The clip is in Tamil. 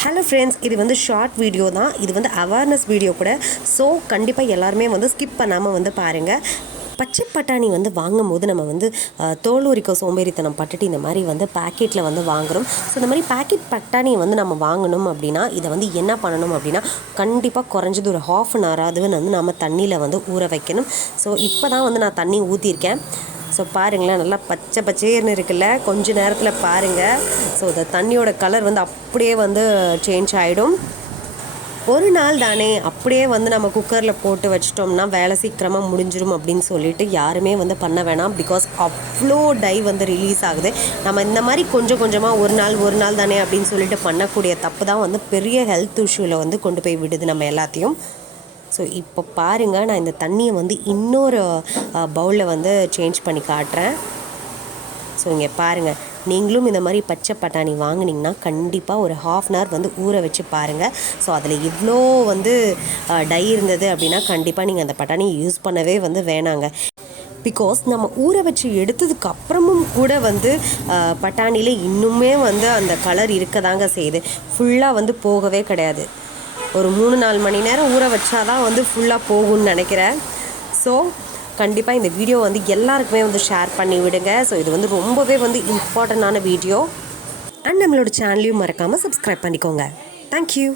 ஹலோ ஃப்ரெண்ட்ஸ், இது வந்து ஷார்ட் வீடியோ தான். இது வந்து அவேர்னஸ் வீடியோ கூட. ஸோ கண்டிப்பாக எல்லாருமே வந்து ஸ்கிப் பண்ணாமல் வந்து பாருங்கள். பச்சை பட்டாணி வந்து வாங்கும்போது நம்ம வந்து தோல் உரிக்க சோம்பேறித்தனம் பட்டுட்டு இந்த மாதிரி வந்து பேக்கெட்டில் வந்து வாங்குகிறோம். ஸோ இந்த மாதிரி பேக்கெட் பட்டாணியை வந்து நம்ம வாங்கணும் அப்படின்னா இதை வந்து என்ன பண்ணணும் அப்படின்னா, கண்டிப்பாக குறைஞ்சது ஒரு ½ வந்து நம்ம தண்ணியில் வந்து ஊற வைக்கணும். ஸோ இப்போ தான் வந்து நான் தண்ணி ஊற்றிருக்கேன். ஸோ பாருங்களேன், நல்லா பச்சை பச்சேர்னு இருக்குல்ல. கொஞ்ச நேரத்தில் பாருங்கள். ஸோ இந்த தண்ணியோட கலர் வந்து அப்படியே வந்து சேஞ்ச் ஆகிடும். ஒரு நாள் தானே, அப்படியே வந்து நம்ம குக்கரில் போட்டு வச்சிட்டோம்னா வேலை சீக்கிரமாக முடிஞ்சிடும் அப்படின்னு சொல்லிட்டு யாருமே வந்து பண்ண வேணாம். பிகாஸ் அவ்வளோ டை வந்து ரிலீஸ் ஆகுது. நம்ம இந்த மாதிரி கொஞ்சம் கொஞ்சமாக ஒரு நாள் தானே அப்படின்னு சொல்லிட்டு பண்ணக்கூடிய தப்பு தான் வந்து பெரிய ஹெல்த் இஷ்யூவில் வந்து கொண்டு போய் விடுது நம்ம எல்லாத்தையும். ஸோ இப்போ பாருங்கள், நான் இந்த தண்ணியை வந்து இன்னொரு பவுலில் வந்து சேஞ்ச் பண்ணி காட்டுறேன். ஸோ இங்கே பாருங்கள், நீங்களும் இந்த மாதிரி பச்சை பட்டாணி வாங்கினீங்கன்னா கண்டிப்பாக ஒரு ½ வந்து ஊற வச்சு பாருங்கள். ஸோ அதில் இவ்வளோ வந்து டை இருந்தது அப்படின்னா கண்டிப்பாக நீங்கள் அந்த பட்டாணியை யூஸ் பண்ணவே வந்து வேணாங்க. பிகாஸ் நம்ம ஊற வச்சு எடுத்ததுக்கு அப்புறமும் கூட வந்து பட்டாணியில் இன்னுமே வந்து அந்த கலர் இருக்க தாங்க செய்யுது. ஃபுல்லாக வந்து போகவே கிடையாது. ஒரு 3-4 மணி நேரம் ஊற வச்சாதான் வந்து ஃபுல்லாக போகும்னு நினைக்கிறேன். ஸோ கண்டிப்பாக இந்த வீடியோ வந்து எல்லாருக்குமே வந்து ஷேர் பண்ணி விடுங்க. ஸோ இது வந்து ரொம்பவே வந்து இம்பார்ட்டண்டான வீடியோ. அண்ட் நம்மளோட சேனலையும் மறக்காமல் சப்ஸ்கிரைப் பண்ணிக்கோங்க. தேங்க்யூ.